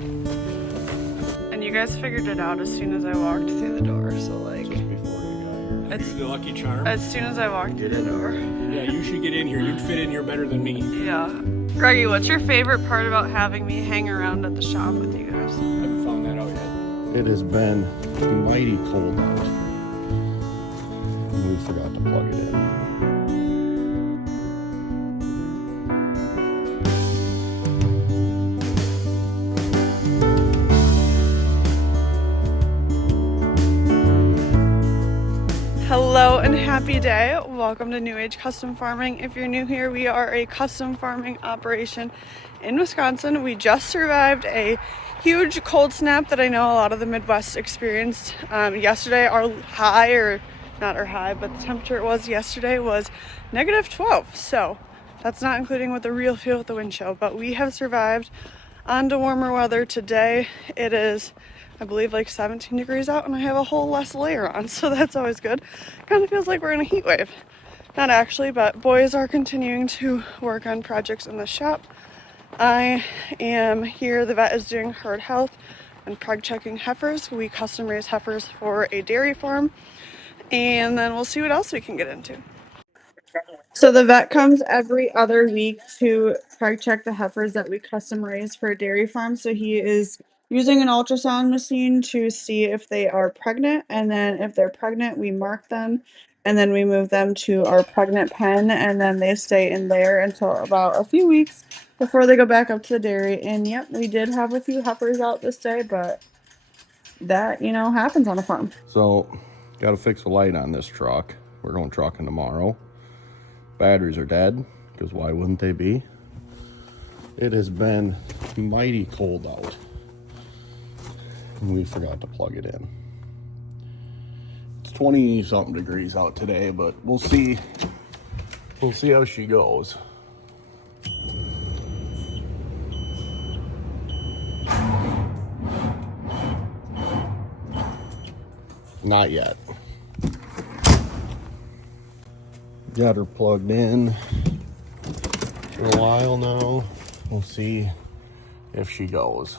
And you guys figured it out as soon as I walked through the door, so like... Just before you got here. It's the lucky charm. As soon as I walked through the door. Yeah, you should get in here. You'd fit in here better than me. Yeah. Greggie, what's your favorite part about having me hang around at the shop with you guys? I haven't found that out yet. It has been mighty cold out. And we forgot to plug it in. Hello and happy day. Welcome to New Age Custom Farming. If you're new here, we are a custom farming operation in Wisconsin. We just survived a huge cold snap that I know a lot of the Midwest experienced. Yesterday, our high, or not our high, but the temperature it was yesterday was -12. So that's not including what the real feel with the wind chill, but we have survived on to warmer weather today. It is, I believe, like 17 degrees out, and I have a whole less layer on, so that's always good. Kind of feels like we're in a heat wave. Not actually, but boys are continuing to work on projects in the shop. I am here. The vet is doing herd health and Preg Checking Heifers. We custom raise heifers for a dairy farm, and then we'll see what else we can get into. So the vet comes every other week to Preg check the heifers that we custom raise for a dairy farm. So he is using an ultrasound machine to see if they are pregnant, and then if they're pregnant, we mark them, and then we move them to our pregnant pen, and then they stay in there until about a few weeks before they go back up to the dairy. And yep, we did have a few heifers out this day, but that, you know, happens on a farm. So, got to fix the light on this truck. We're going trucking tomorrow. Batteries are dead, because why wouldn't they be? It has been mighty cold out. And we forgot to plug it in. It's 20 something degrees out today, but we'll see how she goes. Not yet. Got her plugged in for a while now. We'll see if she goes.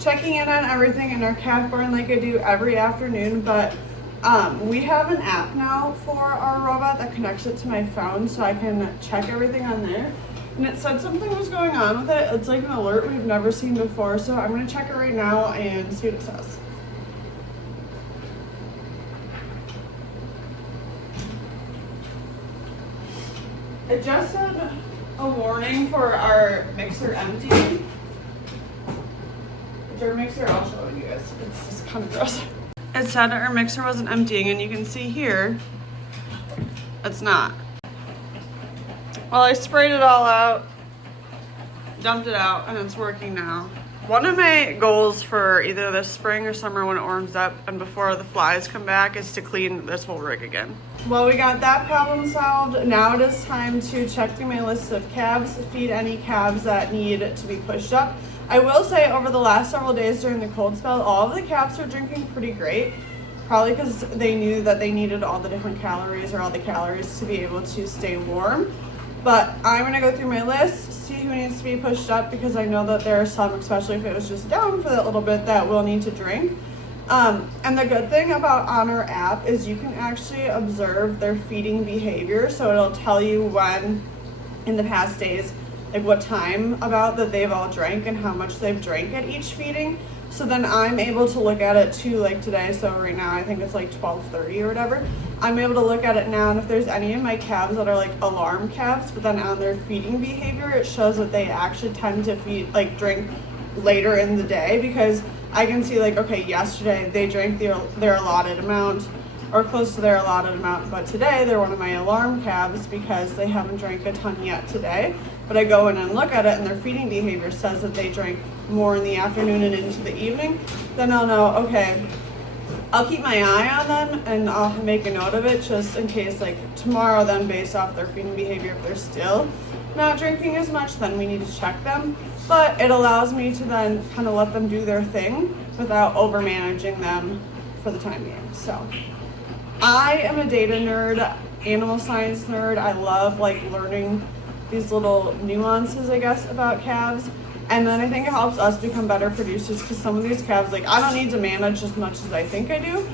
Checking in on everything in our calf barn like I do every afternoon, but we have an app now for our robot that connects it to my phone, so I can check everything on there. And it said something was going on with it. It's like an alert we've never seen before, so I'm going to check it right now and see what it says. It just said a warning for our mixer emptying. Our mixer, I'll show you guys. It's just kind of gross. It said our mixer wasn't emptying, and you can see here, it's not. Well, I sprayed it all out, dumped it out, and it's working now. One of my goals for either this spring or summer when it warms up and before the flies come back is to clean this whole rig again. Well, we got that problem solved. Now it is time to check through my list of calves, feed any calves that need to be pushed up. I will say over the last several days during the cold spell, all of the calves are drinking pretty great. Probably because they knew that they needed all the different calories or all the calories to be able to stay warm. But I'm gonna go through my list, see who needs to be pushed up, because I know that there are some, especially if it was just down for that little bit, that will need to drink. And the good thing about on our app is you can actually observe their feeding behavior. So it'll tell you when in the past days, like what time about that they've all drank and how much they've drank at each feeding. So then I'm able to look at it too, like today. So right now I think it's like 12:30 or whatever. I'm able to look at it now, and if there's any of my calves that are like alarm calves, but then on their feeding behavior, it shows that they actually tend to drink later in the day, because I can see like, okay, yesterday they drank their allotted amount or close to their allotted amount, but today they're one of my alarm calves because they haven't drank a ton yet today. But I go in and look at it and their feeding behavior says that they drank more in the afternoon and into the evening. Then I'll know, okay, I'll keep my eye on them and I'll make a note of it just in case, like tomorrow then, based off their feeding behavior, if they're still not drinking as much, then we need to check them. But it allows me to then kind of let them do their thing without over managing them for the time being. So I am a data nerd, animal science nerd. I love like learning these little nuances, I guess, about calves. And then I think it helps us become better producers, because some of these calves, like I don't need to manage as much as I think I do.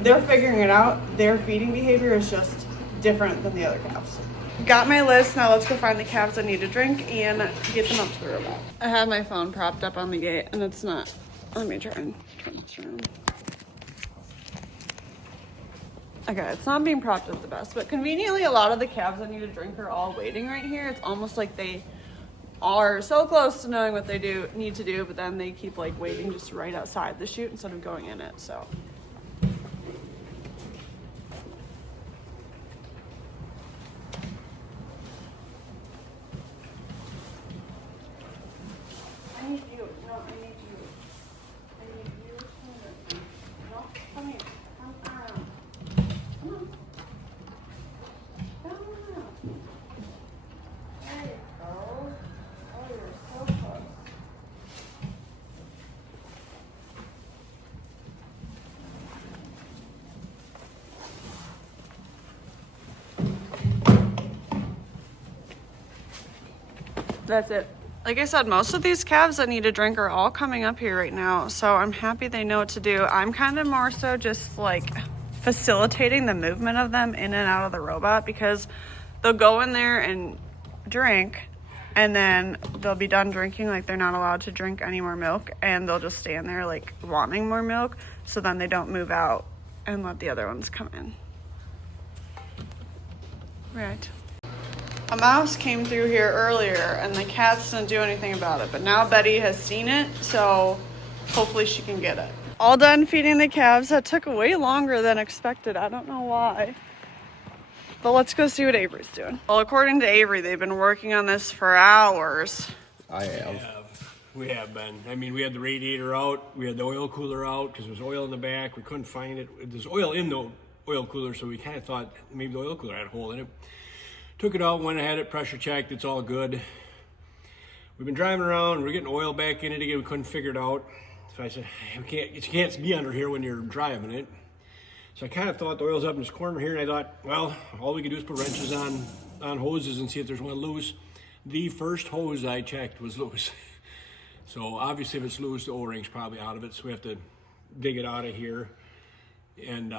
They're figuring it out. Their feeding behavior is just different than the other calves. Got my list. Now let's go find the calves that need to drink and get them up to the robot. I have my phone propped up on the gate and it's not. Let me try and turn this around. Okay, it's not being propped up the best, but conveniently a lot of the calves that need to drink are all waiting right here. It's almost like they are so close to knowing what they need to do, but then they keep like waiting just right outside the chute instead of going in it. So I need you. No, I need you. I need you. No, come here. Come around. Come on. Come on. There you go. Oh, you're so close. That's it. Like I said, most of these calves that need a drink are all coming up here right now, so I'm happy they know what to do. I'm kind of more so just like facilitating the movement of them in and out of the robot, because they'll go in there and drink and then they'll be done drinking, like they're not allowed to drink any more milk, and they'll just stay in there like wanting more milk, so then they don't move out and let the other ones come in. Right. A mouse came through here earlier and the cats didn't do anything about it, but now Betty has seen it, so hopefully she can get it. All done feeding the calves. That took way longer than expected. I don't know why. But let's go see what Avery's doing. Well, according to Avery, they've been working on this for hours. I have. We have been. I mean, we had the radiator out. We had the oil cooler out because there was oil in the back. We couldn't find it. There's oil in the oil cooler, so we kind of thought maybe the oil cooler had a hole in it. Took it out, went ahead, it pressure checked, it's all good. We've been driving around, we're getting oil back in it again, we couldn't figure it out. So I said, you can't be under here when you're driving it. So I kind of thought the oil's up in this corner here, and I thought, well, all we could do is put wrenches on hoses and see if there's one loose. The first hose I checked was loose. So obviously if it's loose, the O-ring's probably out of it, so we have to dig it out of here and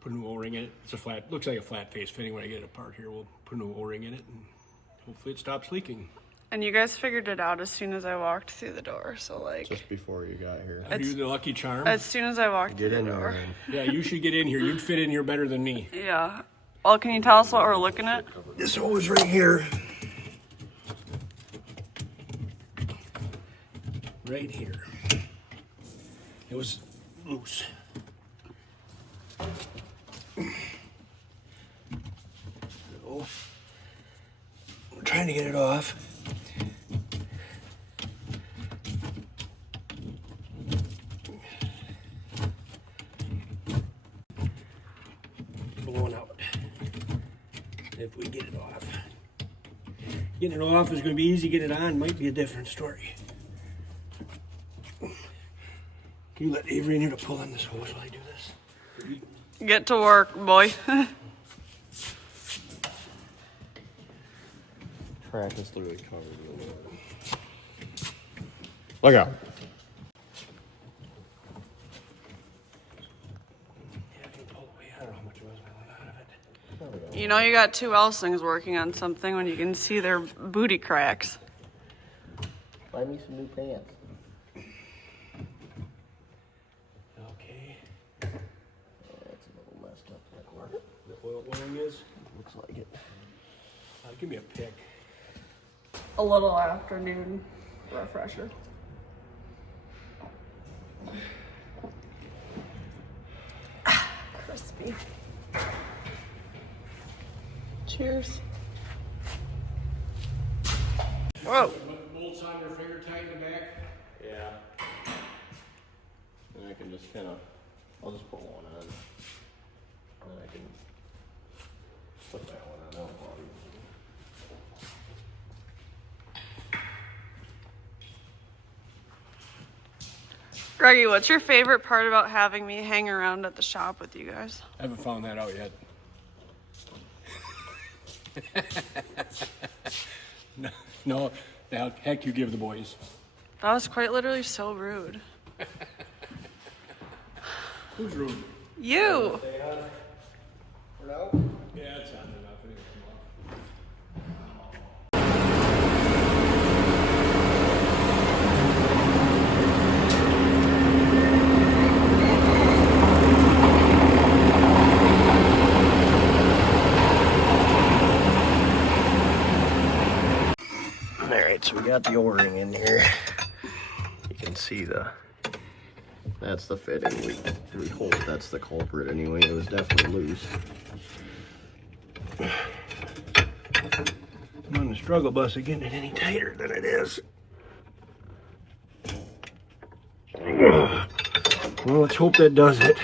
put a new O-ring in it. It's a flat, looks like a flat face fitting. When I get it apart here, we'll put a new O-ring in it and hopefully it stops leaking. And you guys figured it out as soon as I walked through the door, so like... Just before you got here. Are you the lucky charm? As soon as I walked through the door. Yeah, you should get in here. You'd fit in here better than me. Yeah. Well, can you tell us what we're looking at? This hose right here. Right here. It was loose. So, I'm trying to get it off. Getting it off is going to be easy. Getting it on might be a different story. Can you let Avery in here to pull on this hose while I do this? Get to work, boy. Track is literally covered in it. Look out. You know you got two Elsings working on something when you can see their booty cracks. Buy me some new pants. Okay. That's a little messed up that corner. The oil wearing is? Looks like it. Give me a pick. A little afternoon refresher. Crispy. Cheers. Whoa. Bolts on your finger tight in the back. Yeah. And I can just kind of, I'll just put one on. And I can put that one on. Greggie, what's your favorite part about having me hang around at the shop with you guys? I haven't found that out yet. No, the heck you give the boys. That was quite literally so rude. Who's rude? You! For now? Yeah, it's on enough. It didn't come off. Alright, so we got the O-ring in here. You can see that's the fitting. We hope that's the culprit anyway. It was definitely loose. I'm on the struggle bus of getting it any tighter than it is. Well, let's hope that does it.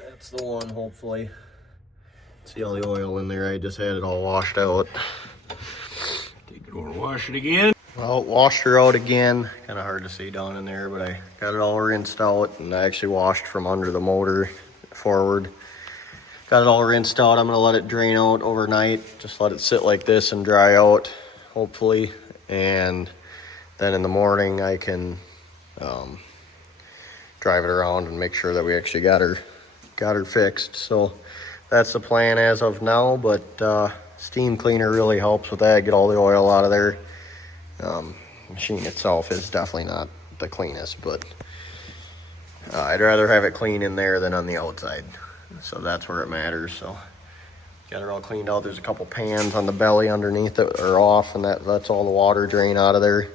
That's the one, hopefully. See all the oil in there. I just had it all washed out. Take it over and wash it again. Well, washed her out again. Kind of hard to see down in there, but I got it all rinsed out, and I actually washed from under the motor forward. Got it all rinsed out. I'm gonna let it drain out overnight. Just let it sit like this and dry out, hopefully. And then in the morning I can drive it around and make sure that we actually got her fixed. So that's the plan as of now, but steam cleaner really helps with that, get all the oil out of there. Machine itself is definitely not the cleanest, but I'd rather have it clean in there than on the outside. So that's where it matters. So got it all cleaned out. There's a couple pans on the belly underneath that are off, and that's all the water drain out of there.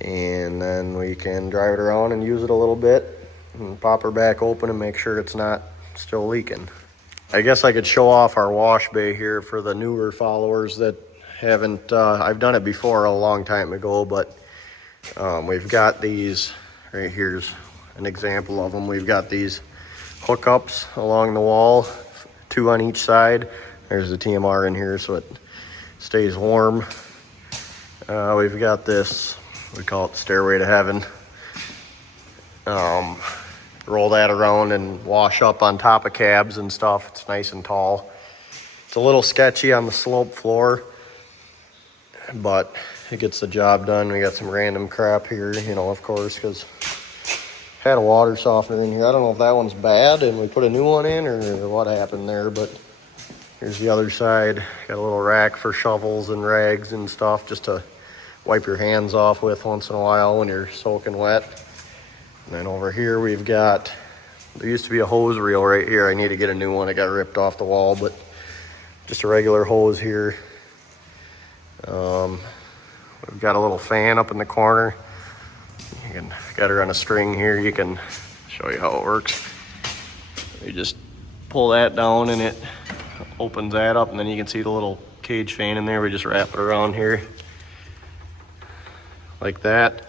And then we can drive it around and use it a little bit and pop her back open and make sure it's not still leaking. I guess I could show off our wash bay here for the newer followers that haven't, I've done it before a long time ago, but we've got these, right here's an example of them. We've got these hookups along the wall, 2 on each side. There's the TMR in here so it stays warm. We've got this, we call it Stairway to Heaven. Roll that around and wash up on top of cabs and stuff. It's nice and tall. It's a little sketchy on the slope floor, but it gets the job done. We got some random crap here, you know, of course, because had a water softener in here. I don't know if that one's bad and we put a new one in or what happened there, but here's the other side. Got a little rack for shovels and rags and stuff just to wipe your hands off with once in a while when you're soaking wet. And then over here we've got, there used to be a hose reel right here. I need to get a new one. It got ripped off the wall, but just a regular hose here. We've got a little fan up in the corner. You can got her on a string here. You can show you how it works. You just pull that down and it opens that up, and then you can see the little cage fan in there. We just wrap it around here like that,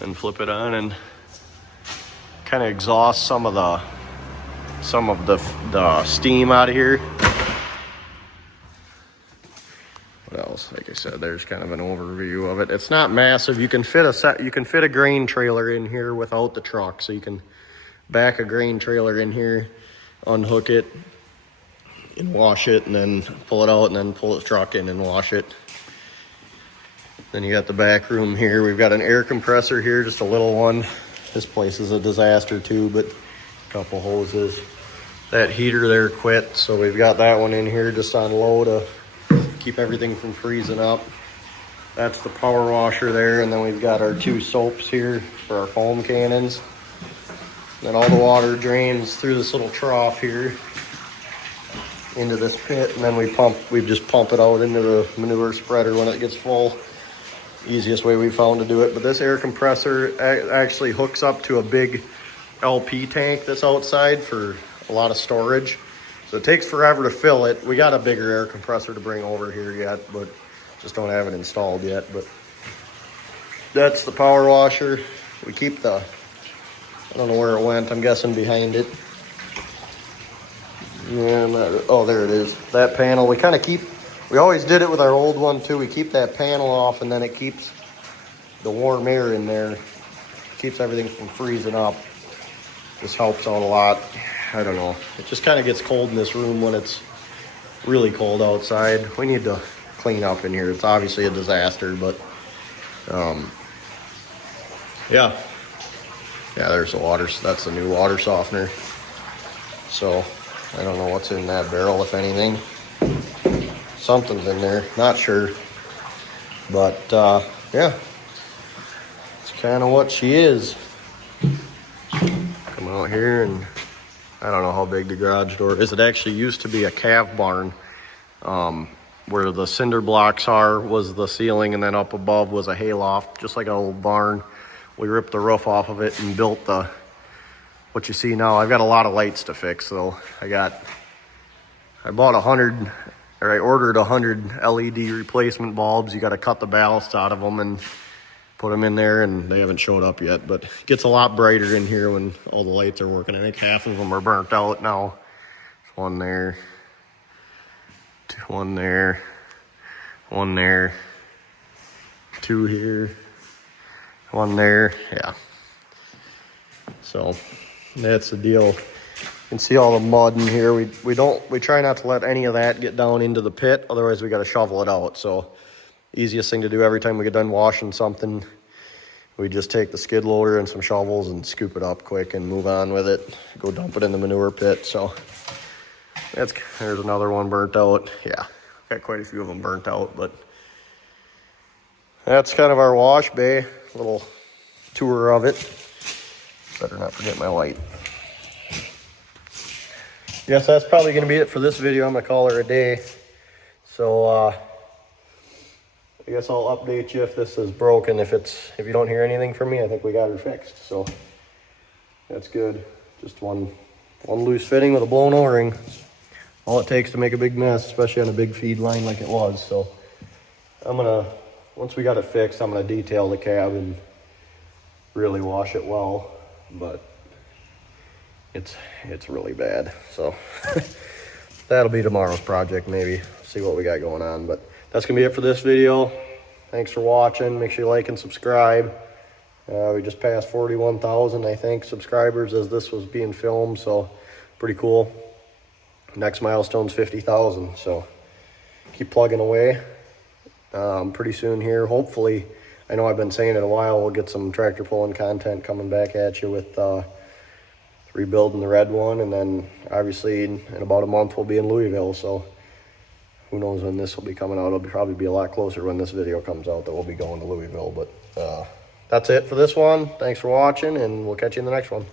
and flip it on and kind of exhaust some of the some of the steam out of here. What else? Like I said, there's kind of an overview of it. It's not massive. You can fit a grain trailer in here without the truck, so you can back a grain trailer in here, unhook it, and wash it, and then pull it out, and then pull the truck in and wash it. Then you got the back room here. We've got an air compressor here, just a little one. This place is a disaster too, but a couple hoses. That heater there quit, so we've got that one in here just on low to keep everything from freezing up. That's the power washer there, and then we've got our 2 soaps here for our foam cannons. Then all the water drains through this little trough here into this pit, and then we just pump it out into the manure spreader when it gets full. Easiest way we found to do it. But this air compressor actually hooks up to a big LP tank that's outside for a lot of storage. So it takes forever to fill it. We got a bigger air compressor to bring over here yet, but just don't have it installed yet. But that's the power washer. We keep I don't know where it went. I'm guessing behind it. Yeah, oh, there it is. That panel, we always did it with our old one too. We keep that panel off, and then it keeps the warm air in there. Keeps everything from freezing up. This helps out a lot. I don't know. It just kind of gets cold in this room when it's really cold outside. We need to clean up in here. It's obviously a disaster, but yeah. Yeah, there's the water. That's the new water softener. So I don't know what's in that barrel, if anything. Something's in there, not sure. But yeah, it's kind of what she is. Come out here, and I don't know how big the garage door is. It actually used to be a calf barn. Where the cinder blocks was the ceiling, and then up above was a hayloft, just like an old barn. We ripped the roof off of it and built what you see now. I've got a lot of lights to fix though. I ordered 100 LED replacement bulbs. You got to cut the ballast out of them and put them in there, and they haven't showed up yet, but it gets a lot brighter in here when all the lights are working. I think half of them are burnt out now. There's one there, one there, one there, 2 here, 1 there. Yeah. So that's the deal. You can see all the mud in here. We try not to let any of that get down into the pit, otherwise we got to shovel it out. So easiest thing to do every time we get done washing something, we just take the skid loader and some shovels and scoop it up quick and move on with it. Go dump it in the manure pit. So there's another one burnt out. Yeah, got quite a few of them burnt out, but that's kind of our wash bay. Little tour of it. Better not forget my light. Yes, that's probably going to be it for this video. I'm going to call her a day. So I guess I'll update you if this is broken. If you don't hear anything from me, I think we got her fixed. So that's good. Just one loose fitting with a blown O-ring. All it takes to make a big mess, especially on a big feed line like it was. So once we got it fixed, I'm going to detail the cab and really wash it well. But it's really bad. So that'll be tomorrow's project, maybe. See what we got going on. But that's going to be it for this video. Thanks for watching. Make sure you like and subscribe. We just passed 41,000, I think, subscribers as this was being filmed. So pretty cool. Next milestone's 50,000. So keep plugging away. Pretty soon here, hopefully, I know I've been saying it a while, we'll get some tractor pulling content coming back at you with rebuilding the red one, and then obviously in about a month we'll be in Louisville. So who knows when this will be coming out. It'll probably be a lot closer when this video comes out that we'll be going to Louisville. But that's it for this one. Thanks for watching, and we'll catch you in the next one.